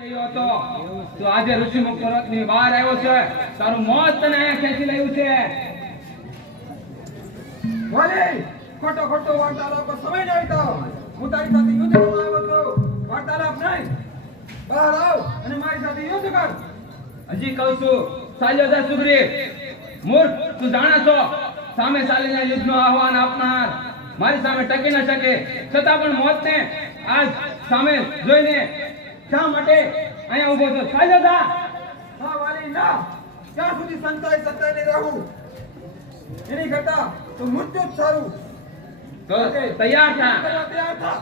હતો તો આજે ઋષિમુખ પર્વતની બહાર આવ્યો છે. તારું મોત તને અહીંયા ખેંચી લાવ્યું છે. વાલી ખોટો ખોટો વાર્તાલાપ પર સમય નહીં વિતાવ. હું તારી સાથે યુદ્ધ કરવા આવ્યો છું. વાર્તાલાપ નહીં. બહાર આવ અને મારી સાથે યુદ્ધ કર. હજી કહું છું, ચાલ્યો જા સુગ્રીવ. મૂર્ખ, તું જાણે છો સામે ચાલીને યુદ્ધનું આહવાન આપનાર મારી સામે ટકી ન શકે, છતાં પણ મોતને આજ સામે જોઈને શા માટે અહીંયા ઊભો છો? ચાલ્યો જા. હા વાલી ના. ક્યાં સુધી સંતાઈ સતાઈને રહું? એની કરતા તો મૃત્યુ જ સારું. તો તૈયાર થા. તૈયાર થા.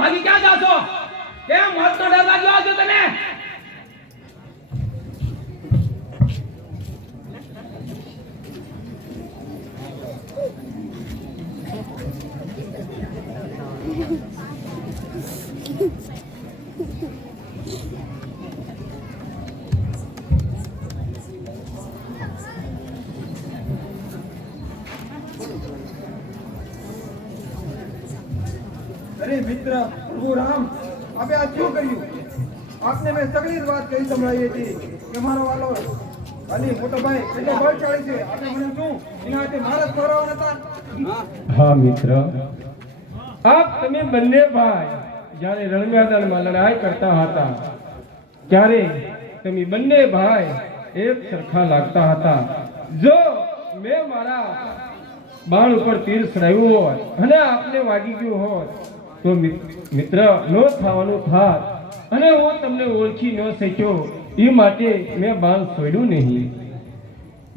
ભાગી ક્યાં જાશો? કેમ મોતનો ડર લાગ્યો છે તને? अरे मित्र प्रभु राम, अबे आज क्यों કર્યું? आपने मैं सगળી વાત કહી સંભળાવી હતી કે મારો વાલો અલી મોટો ભાઈ કેટલો બળશાળી છે. આપણે મને શું એના હાથે મારા છોરાઓ નતા? હા મિત્ર, આપ તમે બંને ભાઈ જ્યારે રણમેદાનમાં લડાઈ કરતા હતા ત્યારે તમે બંને ભાઈ એક સરખા લાગતા હતા. જો મેં મારા બાણ ઉપર તીર ચડાવ્યું હોત અને આપને વાગી ગયું હોત તો મિત્ર નો થવાનું થાત અને હું તમને ઓળખી ન શક્યો. એ માટે મેં બાણ છોડ્યું નહીં.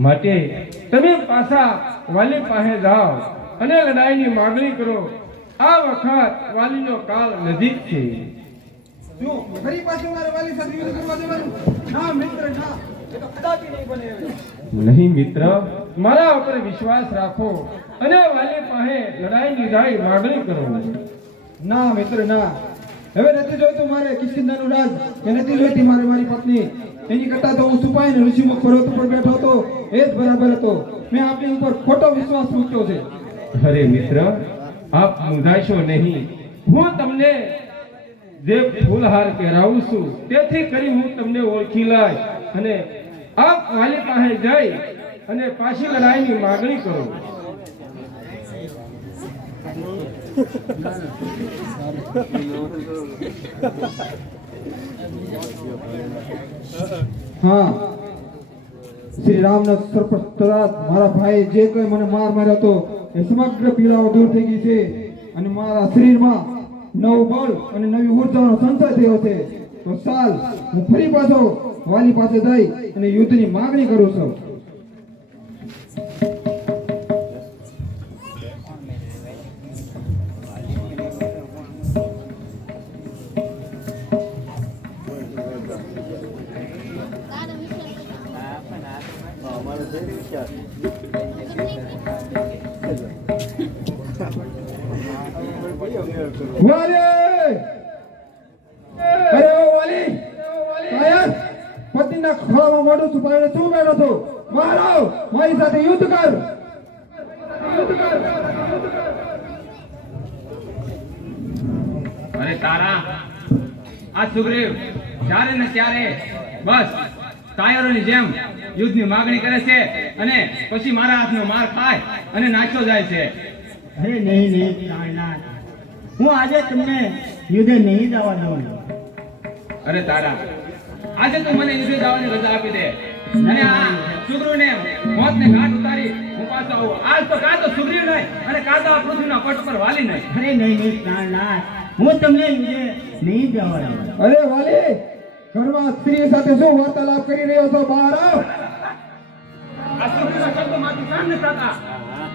માટે તમે પાછા વાલી પાસે જાઓ અને લડાઈની માગણી કરો. આ વખત વાલીનો કાળ નજીક છે. શું ફરી પાછું મારા વાલી સાથે યુદ્ધ કરવા જવાનું? ના મિત્ર ના, એ તો કદાપી નહીં બને. નહીં મિત્ર, મારા ઉપર વિશ્વાસ રાખો અને વાલી પાસે લડાઈની માગણી કરો. ના મિત્ર ના, હવે નથી જોઈતું મારે કિષ્કિંધાનું રાજ, કે નથી જોઈતી મારી પત્ની. એની કરતા તો હું છુપાઈને ઋષિમુખ પર્વત ઉપર બેઠો હતો એ જ બરાબર હતો. મેં આપની ઉપર ખોટો વિશ્વાસ મૂક્યો છે. અરે મિત્ર, આપ મૂંઝાશો નહીં. હું તમને જે ફૂલહાર પહેરાવું છું તેથી કરી હું તમને ઓળખી લાય અને આપ વાલી પાસે જઈ અને પાછી લડાઈની માગણી કરો. હા, શ્રી રામના સરપરાત મારા ભાઈ જે કોઈ મને માર્યો હતો એ સમગ્ર પીડાઓ દૂર થઈ ગઈ છે અને મારા શરીરમાં નવું બળ અને નવી ઉર્જાનો સંચય થયો છે. તો ચાલ હું ફરી પાછો વાલી પાસે જઈ અને યુદ્ધની માગણી કરું છું. પતિના ખોળામાં મોઢું છુપાવીને શું બેઠો છો? બહાર આવ, મારી સાથે યુદ્ધ કર. અરે તારા આ સુગ્રીવ જ્યારે ને ત્યારે બસ તાયરોની જેમ યુદ્ધની માગણી કરે છે અને પછી મારા હાથનો માર ખાય અને નાખ્યો જાય છે. અરે નહીં કાળનાથ, હું આજે તમને યુદ્ધે નહીં જવા દઉં. અરે તારા આજે તું મને યુદ્ધે જવાની રજા આપી દે અને આ સુગ્રીવને મોતને ઘાટ ઉતારી હું પાછો આવું. આજ તો કાં તો સુગ્રીવ નહીં અને કાં તો આ પૃથ્વીના પટ પર વાલી નહીં. અરે નહીં નહીં પ્રાણનાથ, હું તમને યુદ્ધે નહીં જવા દઉં. અરે વાલી, ઘરમાં સ્ત્રી સાથે શું વાર્તાલાપ કરી રહ્યો છો? બહાર આવ. આ સુગ્રીવના શબ્દોમાંથી કાન ન થતા.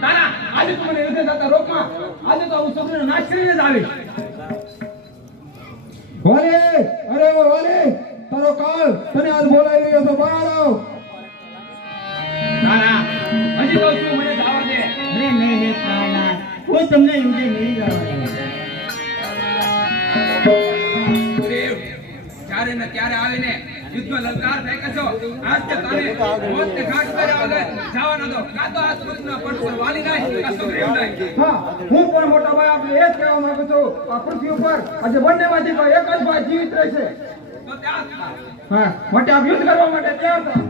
તારા આજે તું મને યુદ્ધે જતા રોકમાં. આજે તો હું સુગ્રીવનો નાશ કરીને જ આવીશ. વાલી, અરે ઓ વાલી, તારો કાળ તને આજ બોલાવી રહ્યો છો. બહાર આવ. તારા હજી તો શું મને જવા દે. અરે નહીં નહીં પ્રાણનાથ, હું તમને યુદ્ધે નહીં જવા દઉં. સુગ્રીવ, ક્યારે ને ક્યારે આવીને યુદ્ધમાં લલકાર ફેંકે છો. આજ તો તને મોતને ઘાટ કર્યા વગર જવા ન દો. કાં તો આ પૃથ્વીના પટ પર વાલી નહીં કાં સુગ્રીવ નહીં. હા, હું પણ મોટા ભાઈ આપણે એ જ કહેવા માંગુ છું. આ પૃથ્વી ઉપર આજે બંનેમાંથી કોઈ એક જ ભાઈ જીવિત રહેશે. તો ત્યાં જ થા. હા, માટે આપ યુદ્ધ કરવા માટે તૈયાર થાઓ.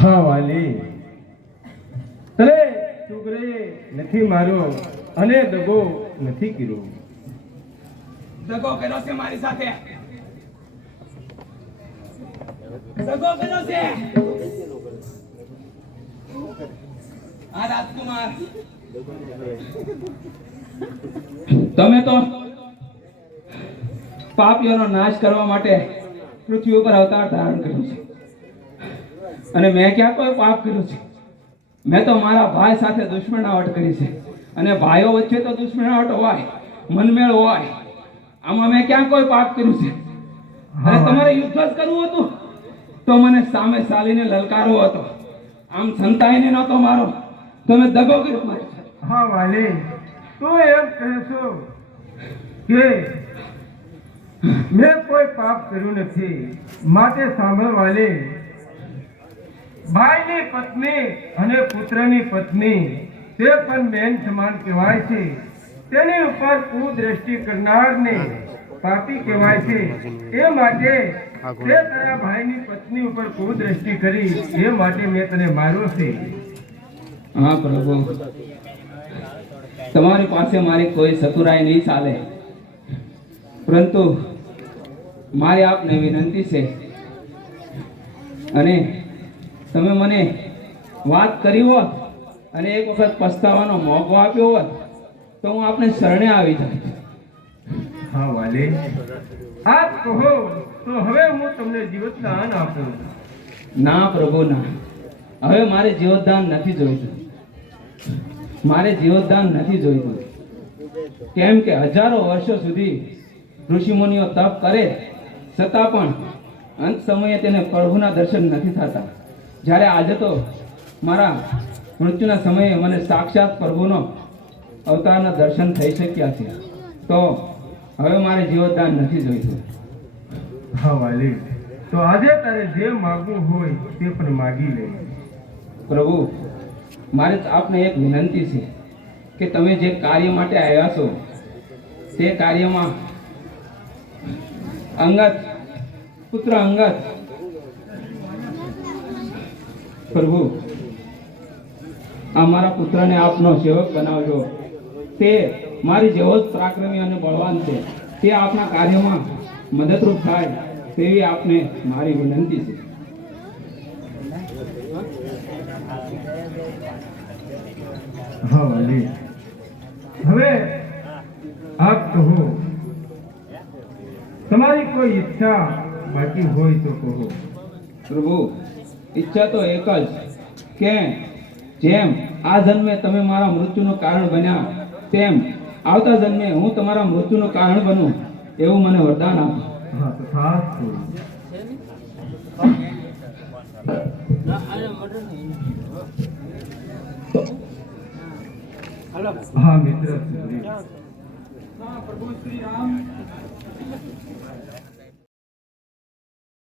હા વાલી, તને સુગ્રીવે નથી માર્યો અને દગો નથી કર્યો. દગો કર્યો છે મારી સાથે. દગો કર્યો છે આ રાજકુમાર. તમે તો પાપીઓનો નાશ કરવા માટે પૃથ્વી ઉપર અવતાર ધારણ કર્યો છે અને મેં ક્યાં કોઈ પાપ કર્યું છે? મેં તો મારા ભાઈ સાથે દુશ્મનાવટ કરી છે અને ભાઈઓ વચ્ચે તો દુશ્મનાવટ હોય, મનમેળ હોય. આમાં મેં ક્યાં કોઈ પાપ કર્યું છે? અને તમારે યુદ્ધ જ કરવું હતું તો મને સામે ચાલીને લલકારવો હતો. આમ સંતાઈને નહોતો મારો, તમે દગો કર્યો મારી સાથે. હા વાલી, તું એમ કહે છો કે મેં કોઈ પાપ કર્યું નથી. માટે સાંભળ વાલી, ભાઈની પત્ની અને પુત્રની પત્ની તે પણ બેન સમાન કહેવાય છે. તેની ઉપર કુદ્રષ્ટિ કરનારને પાપી કહેવાય છે. એ માટે તે તારા ભાઈની પત્ની ઉપર કુદ્રષ્ટિ કરી, એ માટે મેં તને માર્યો છે. હા પ્રભુ, તમારી પાસે મારી કોઈ ચતુરાઈ નહીં ચાલે, પરંતુ મારી આપને વિનંતી છે અને તમે મને વાત કરી હોત અને એક વખત પસ્તાવાનો મોકો આપ્યો હોત તો હું આપને શરણે આવી જાત. હા વાલી, આપ કહો તો હવે હું તમને જીવતદાન આપું. ના પ્રભુ ના, હવે મારે જીવતદાન નથી જોઈતું. મારે જીવતદાન નથી જોઈતું. કેમ કે હજારો વર્ષો સુધી ઋષિમુનિઓ તપ કરે છતાં પણ અંત સમયે તેને પ્રભુના દર્શન નથી થતા. જ્યારે આજે તો મારા મૃત્યુના સમયે મને સાક્ષાત પ્રભુનો અવતારના દર્શન થઈ શક્યા છે, તો હવે મારે જીવતદાન નથી જોઈતું. હા વાલી, તો આજે તારે જે માગવું હોય તે પણ માગી લે. પ્રભુ, મારે આપને એક વિનંતી છે કે તમે જે કાર્ય માટે આવ્યા છો તે કાર્યમાં પુત્ર અંગત પ્રભુ આ મારા પુત્રને આપનો સેવક બનાવજો. તે મારી જેવો જ પરાક્રમી અને બળવાન છે. તે આપના કાર્યમાં મદદરૂપ થાય તેવી આપને મારી વિનંતી છે. હા વાલી, હવે આપ કહો, તમારી કોઈ ઈચ્છા બાકી હોય તો કહો. પ્રભુ, ઈચ્છા તો એક જ કે જેમ આ જન્મે તમે મારા મૃત્યુનું કારણ બન્યા તેમ આવતા જન્મે હું તમારા મૃત્યુનું કારણ બનું એવું મને વરદાન આપો. હા તથાસ્તુ. હા મિત્ર સુગ્રીવ, પ્રભુ શ્રી રામ